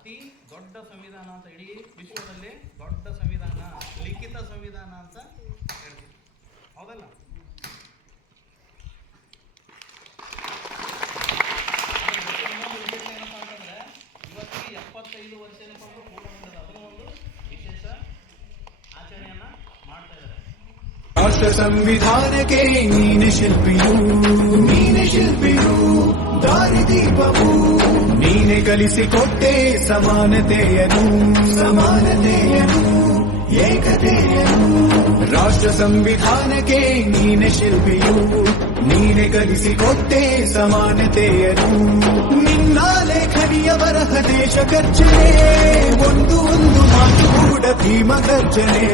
ಅತಿ ದೊಡ್ಡ ಸಂವಿಧಾನ ಅಂತ, ಇಡೀ ವಿಶ್ವದಲ್ಲಿ ದೊಡ್ಡ ಸಂವಿಧಾನ, ಲಿಖಿತ ಸಂವಿಧಾನ ಅಂತ ಹೇಳ್ತೀವಿ, ಹೌದಲ್ಲ? ಏನಪ್ಪಾ ಅಂತಂದ್ರೆ ಇವತ್ತಿಗೆ 75 ವರ್ಷ ಪೂರ್ಣ ಮಾಡಿದ, ಅದನ್ನು ಒಂದು ವಿಶೇಷ ಆಚರಣೆಯನ್ನ ಮಾಡ್ತಾ ಇದ್ದಾರೆ. ರಾಷ್ಟ್ರ ಸಂವಿಧಾನಕ್ಕೆ ನೀನೆ ಶಿಲ್ಪಿಯು ದಾರಿದೀಪವು, ನೀನೆ ಕಲಿಸಿಕೊಟ್ಟೆ ಸಮಾನತೆಯನು ಏಕತೆಯನು. ರಾಷ್ಟ್ರ ಸಂವಿಧಾನಕ್ಕೆ ನೀನೆ ಶಿಲ್ಪಿಯು, ನೀನೆ ಕಲಿಸಿಕೊಟ್ಟೆ ಸಮಾನತೆಯನು. ನಿನ್ನ ಲೇಖನಿಯ ಬರಹ ದೇಶ ಗರ್ಜನೆ, ಒಂದು ಮಾತು ಕೂಡ ಭೀಮ ಗರ್ಜನೆ.